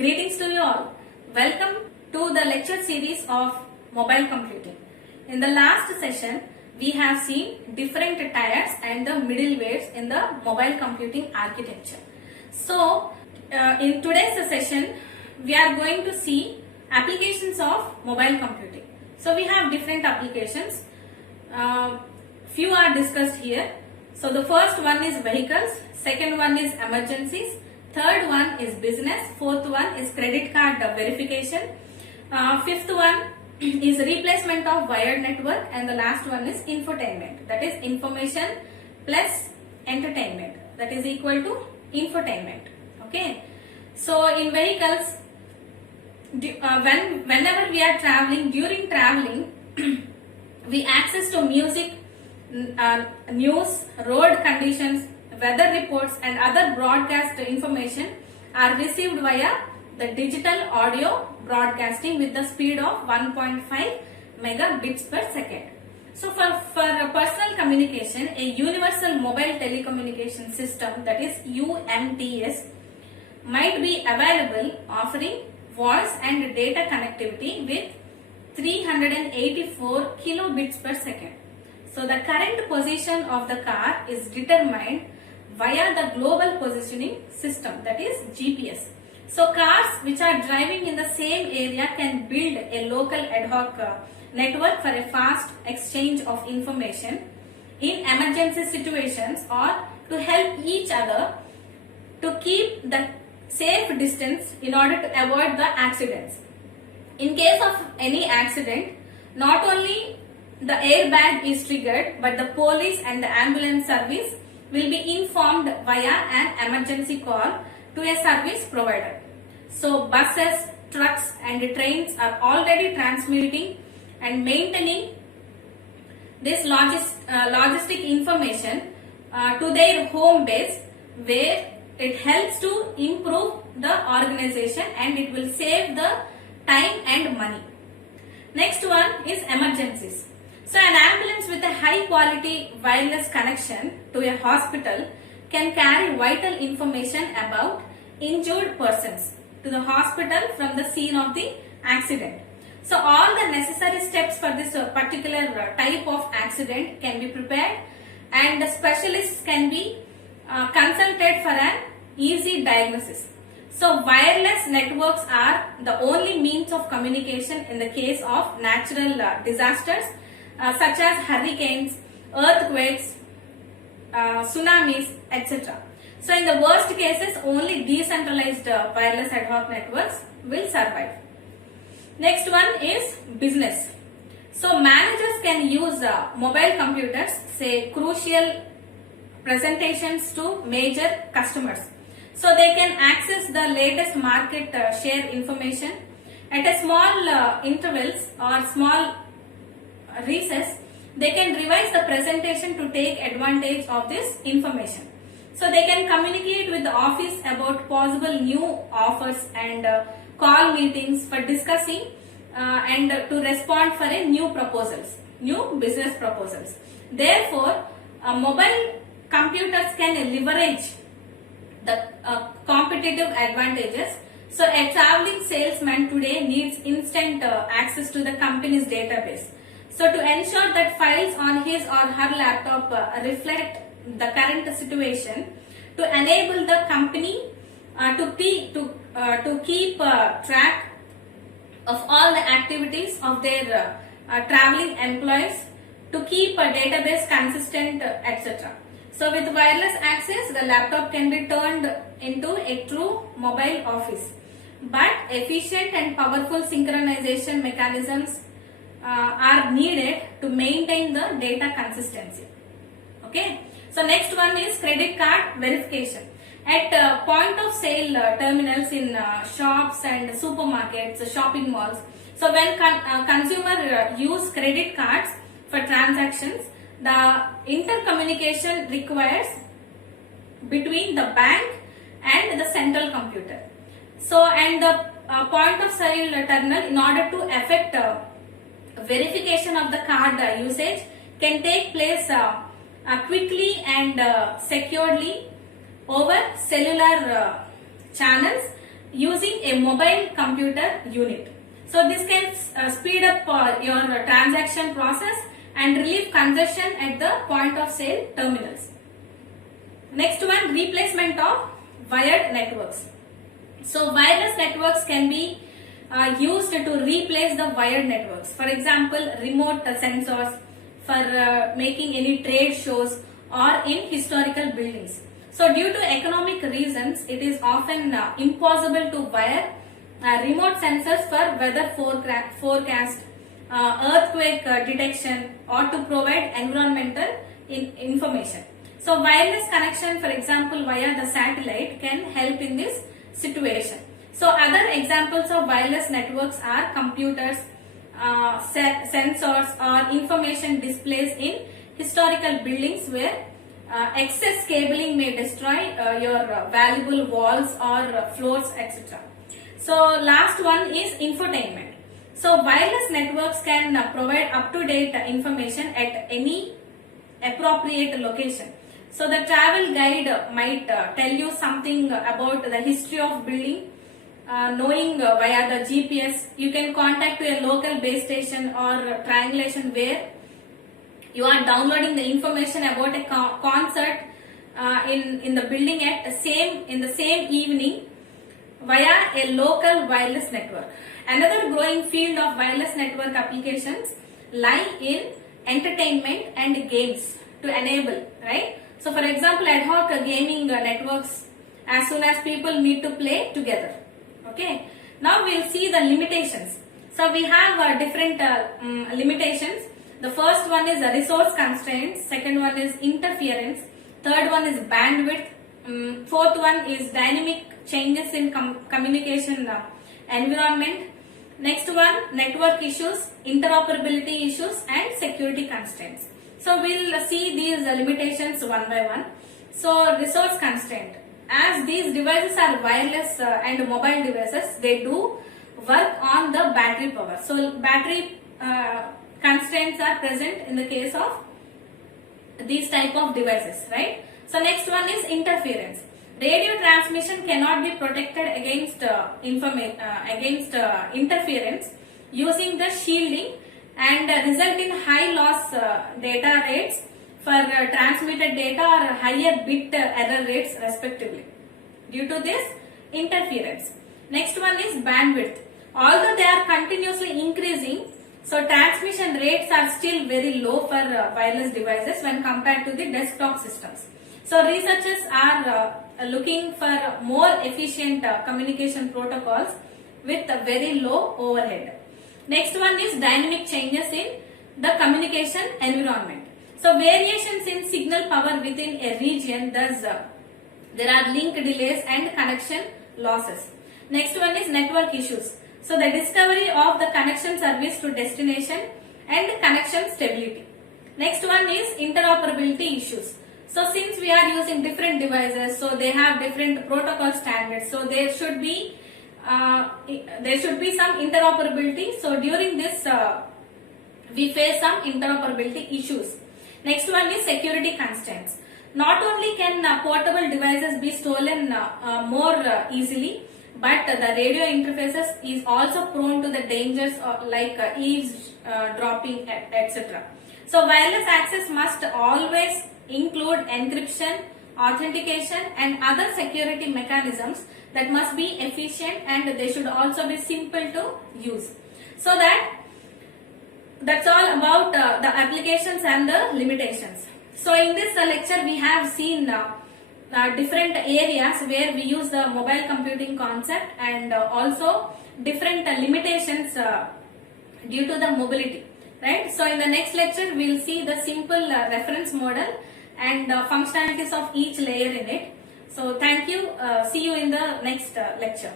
Greetings to you all. Welcome to the lecture series of mobile computing. In the last session, we have seen different tiers and the middlewares in the mobile computing architecture. So, in today's session, we are going to see applications of mobile computing. So, we have different applications. Few are discussed here. So, the first one is vehicles, second one is emergencies, third one is business, fourth one is credit card verification, fifth one is replacement of wired network, and the last one is infotainment, that is information plus entertainment, that is equal to infotainment. Okay, so in vehicles, whenever we are traveling, during traveling we access to music, news, road conditions, weather reports and other broadcast information are received via the digital audio broadcasting with the speed of 1.5 megabits per second. So for personal communication, a universal mobile telecommunication system, that is UMTS, might be available offering voice and data connectivity with 384 kilobits per second. So the current position of the car is determined via the global positioning system, that is GPS. So cars which are driving in the same area can build a local ad hoc network for a fast exchange of information in emergency situations or to help each other to keep the safe distance in order to avoid the accidents. In case of any accident, not only the airbag is triggered, but the police and the ambulance service will be informed via an emergency call to a service provider. So buses, trucks and trains are already transmitting and maintaining this logistic information to their home base, where it helps to improve the organization and it will save the time and money. Next one is emergencies. So an ambulance with a high quality wireless connection to a hospital can carry vital information about injured persons to the hospital from the scene of the accident. So all the necessary steps for this particular type of accident can be prepared, and the specialists can be consulted for an easy diagnosis. So wireless networks are the only means of communication in the case of natural disasters such as hurricanes, earthquakes, tsunamis, etc. So in the worst cases, only decentralized wireless ad hoc networks will survive. Next one is business. So managers can use mobile computers, say crucial presentations to major customers. So they can access the latest market share information at a small intervals or small recess. They can revise the presentation to take advantage of this information. So they can communicate with the office about possible new offers and call meetings for discussing and to respond for a new business proposals. Therefore, mobile computers can leverage the competitive advantages. So a traveling salesman today needs instant access to the company's database. So to ensure that files on his or her laptop reflect the current situation, to enable the company to keep track of all the activities of their traveling employees, to keep a database consistent, etc. So with wireless access, the laptop can be turned into a true mobile office. But efficient and powerful synchronization mechanisms are needed to maintain the data consistency. Okay. So next one is credit card verification. At point of sale terminals in shops and supermarkets, shopping malls. So when consumer use credit cards for transactions, the intercommunication requires between the bank and the central computer. So and the point of sale terminal, in order to effect verification of the card usage, can take place quickly and securely over cellular channels using a mobile computer unit. So this can speed up your transaction process and relieve congestion at the point of sale terminals. Next one, replacement of wired networks. So wireless networks can be used to replace the wired networks. For example, remote sensors for making any trade shows or in historical buildings. So due to economic reasons, it is often impossible to wire remote sensors for weather forecast, earthquake detection, or to provide environmental information. So wireless connection, for example, via the satellite can help in this situation. So other examples of wireless networks are computers, sensors, or information displays in historical buildings where excess cabling may destroy your valuable walls or floors, etc. So last one is infotainment. So wireless networks can provide up-to-date information at any appropriate location. So the travel guide might tell you something about the history of building, knowing via the GPS. You can contact a local base station or triangulation where you are downloading the information about a concert in the building at in the same evening via a local wireless network. Another growing field of wireless network applications lie in entertainment and games to enable, right? So for example, ad hoc gaming networks as soon as people meet to play together. Okay. Now we'll see the limitations. So we have different limitations. The first one is resource constraints, second one is interference, third one is bandwidth, fourth one is dynamic changes in communication environment, next one network issues, interoperability issues, and security constraints. So we'll see these limitations one by one. So resource constraint. As these devices are wireless and mobile devices, they do work on the battery power. So battery constraints are present in the case of these type of devices, right? So next one is interference. Radio transmission cannot be protected against interference using the shielding and result in high loss data rates for transmitted data or higher bit error rates respectively due to this interference. Next one is bandwidth. Although they are continuously increasing, so transmission rates are still very low for wireless devices when compared to the desktop systems. So researchers are looking for more efficient communication protocols with a very low overhead. Next one is dynamic changes in the communication environment. So variations in signal power within a region, thus there are link delays and connection losses. Next one is network issues. So the discovery of the connection service to destination and connection stability. Next one is interoperability issues. So since we are using different devices, so they have different protocol standards. So there should be some interoperability. So during this we face some interoperability issues. Next one is security constraints. Not only can portable devices be stolen more easily, but the radio interfaces is also prone to the dangers of like eavesdropping, etc. So wireless access must always include encryption, authentication, and other security mechanisms that must be efficient, and they should also be simple to use. So that's all about the applications and the limitations. So in this lecture we have seen different areas where we use the mobile computing concept, and also different limitations due to the mobility, right? So in the next lecture we will see the simple reference model and functionalities of each layer in it. So thank you. See you in the next lecture.